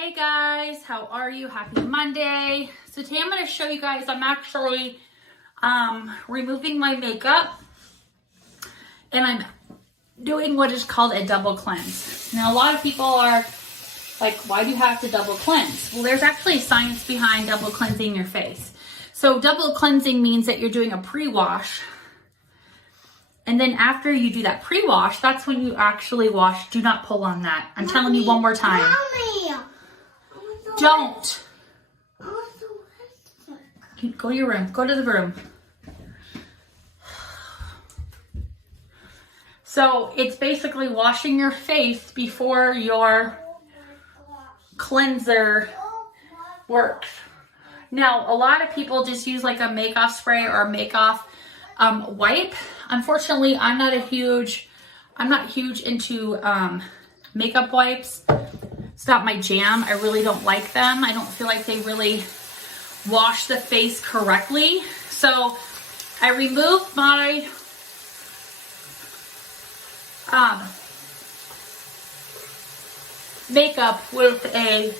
Hey guys, how are you? Happy Monday. So today I'm going to show you guys, I'm actually removing my makeup and I'm doing what is called a double cleanse. Now a lot of people are like, why do you have to double cleanse? Well, there's actually science behind double cleansing your face. So double cleansing means that you're doing a pre-wash, and then after you do that pre-wash, that's when you actually wash. Do not pull on that. I'm telling you one more time. Mommy. Don't. Go to your room. Go to the room. So it's basically washing your face before your cleanser works. Now, a lot of people just use like a make-off spray or a make-off wipe. Unfortunately, I'm not huge into makeup wipes. It's not my jam. I really don't like them. I don't feel like they really wash the face correctly. So I removed my makeup with an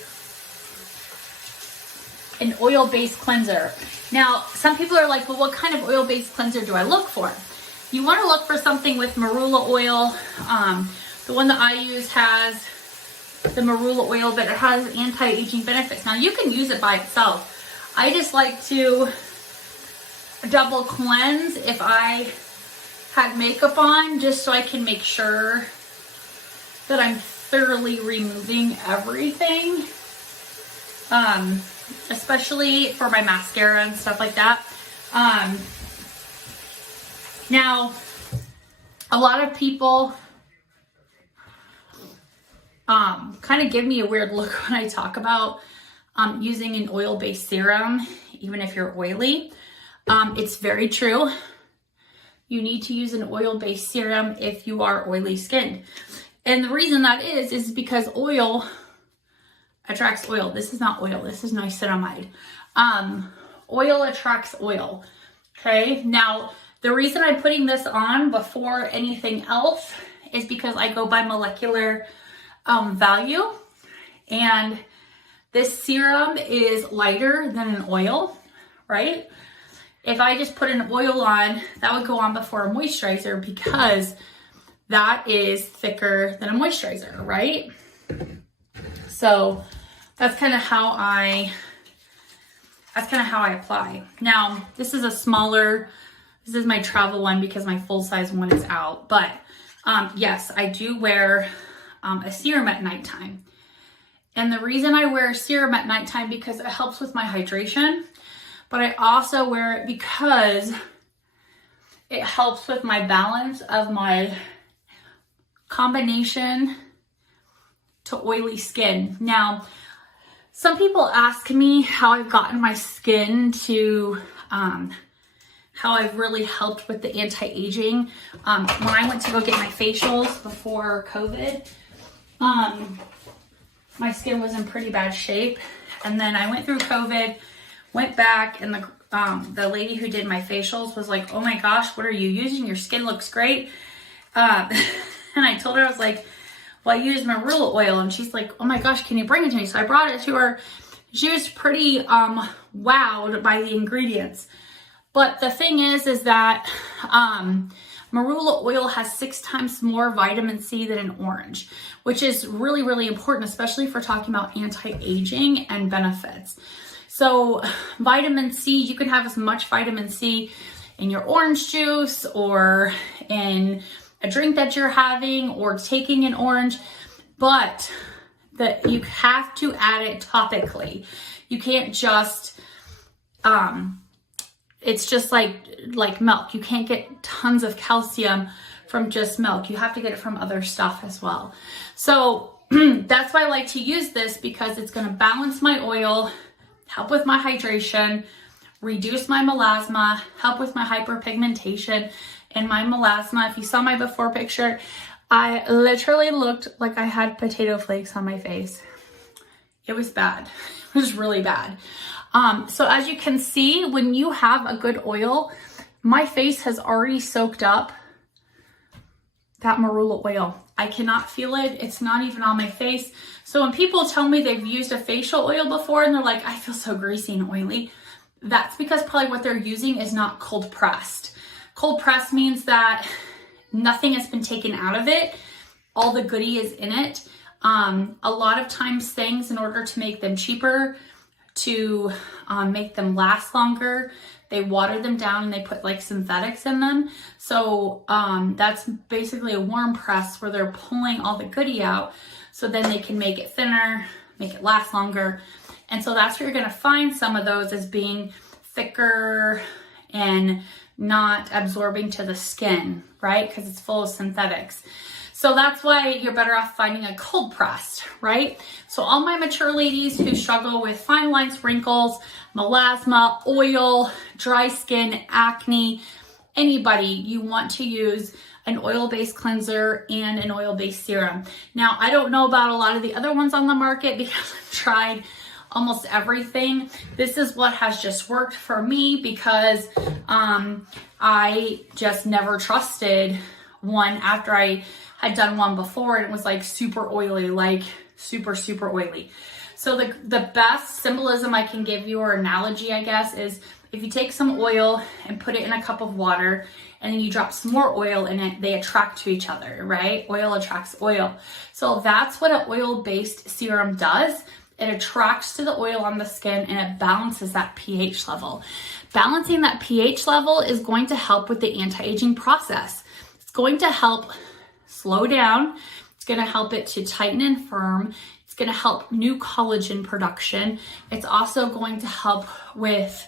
oil-based cleanser. Now, some people are like, well, what kind of oil-based cleanser do I look for? You want to look for something with marula oil. The one that I use has the marula oil, but it has anti-aging benefits. Now, you can use it by itself. I just like to double cleanse if I had makeup on, just so I can make sure that I'm thoroughly removing everything. Especially for my mascara and stuff like that. Now, a lot of people kind of give me a weird look when I talk about using an oil-based serum, even if you're oily. It's very true. You need to use an oil-based serum if you are oily skinned. And the reason that is because oil attracts oil. This is not oil. This is niacinamide. Oil attracts oil. Okay. Now, the reason I'm putting this on before anything else is because I go by molecular value, and this serum is lighter than an oil, right? If I just put an oil on, that would go on before a moisturizer because that is thicker than a moisturizer, right? So that's kind of how I apply. Now, this is this is my travel one because my full size one is out. But yes, I do wear a serum at nighttime. And the reason I wear a serum at nighttime because it helps with my hydration, but I also wear it because it helps with my balance of my combination to oily skin. Now, some people ask me how I've gotten my skin to, how I've really helped with the anti-aging. When I went to go get my facials before COVID, my skin was in pretty bad shape. And then I went through COVID, went back, and the lady who did my facials was like, oh my gosh, what are you using? Your skin looks great. And I told her, I was like, well, I use marula oil. And she's like, oh my gosh, can you bring it to me? So I brought it to her. She was pretty wowed by the ingredients. But the thing is that marula oil has 6 times more vitamin C than an orange, which is really, really important, especially if we're talking about anti-aging and benefits. So vitamin C, you can have as much vitamin C in your orange juice or in a drink that you're having or taking an orange, but you have to add it topically. You can't just, it's just like milk. You can't get tons of calcium from just milk. You have to get it from other stuff as well. So that's why I like to use this, because it's going to balance my oil, help with my hydration, reduce my melasma, help with my hyperpigmentation and my melasma. If you saw my before picture, I literally looked like I had potato flakes on my face. It was bad. It was really bad. So as you can see, when you have a good oil, my face has already soaked up that marula oil. I cannot feel it. It's not even on my face. So when people tell me they've used a facial oil before and they're like, I feel so greasy and oily, that's because probably what they're using is not cold pressed. Cold pressed means that nothing has been taken out of it. All the goodie is in it. A lot of times things, in order to make them cheaper, to make them last longer, they water them down and they put like synthetics in them. So that's basically a warm press where they're pulling all the goodie out so then they can make it thinner, make it last longer. And so that's where you're gonna find some of those as being thicker and not absorbing to the skin, right? Because it's full of synthetics. So that's why you're better off finding a cold pressed, right? So all my mature ladies who struggle with fine lines, wrinkles, melasma, oil, dry skin, acne, anybody, you want to use an oil-based cleanser and an oil-based serum. Now, I don't know about a lot of the other ones on the market because I've tried almost everything. This is what has just worked for me because I just never trusted one after I had done one before and it was like super oily, like super oily. So the best symbolism I can give you, or analogy I guess, is if you take some oil and put it in a cup of water and then you drop some more oil in it, they attract to each other, right? Oil attracts oil. So that's what an oil-based serum does. It attracts to the oil on the skin and it balances that pH level. Balancing that pH level is going to help with the anti-aging process. It's going to help slow down. It's going to help it to tighten and firm. It's going to help new collagen production. It's also going to help with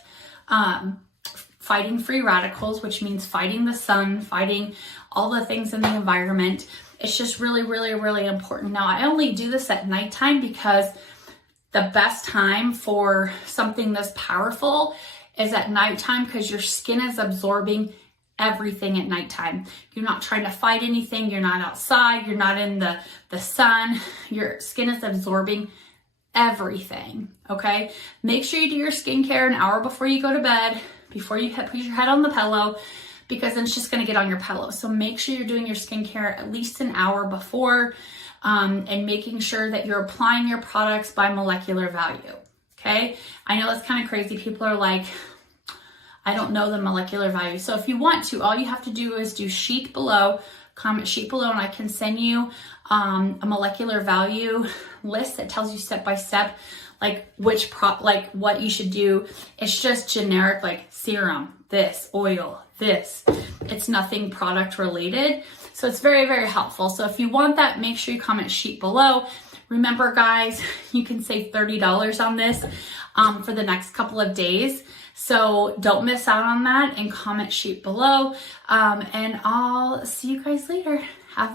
fighting free radicals, which means fighting the sun, fighting all the things in the environment. It's just really important. Now, I only do this at nighttime because the best time for something this powerful is at nighttime because your skin is absorbing everything at nighttime. You're not trying to fight anything. You're not outside. You're not in the sun. Your skin is absorbing everything, okay? Make sure you do your skincare an hour before you go to bed, before you put your head on the pillow, because then it's just gonna get on your pillow. So make sure you're doing your skincare at least an hour before and making sure that you're applying your products by molecular value, okay? I know it's kind of crazy. People are like, I don't know the molecular value. So if you want to, all you have to do is do sheet below, comment sheet below, and I can send you a molecular value list that tells you step by step, like what you should do. It's just generic, like serum, this, oil, this. It's nothing product related. So it's very helpful. So if you want that, make sure you comment sheet below. Remember guys, you can save $30 on this for the next couple of days. So don't miss out on that and comment sheet below. And I'll see you guys later. Have a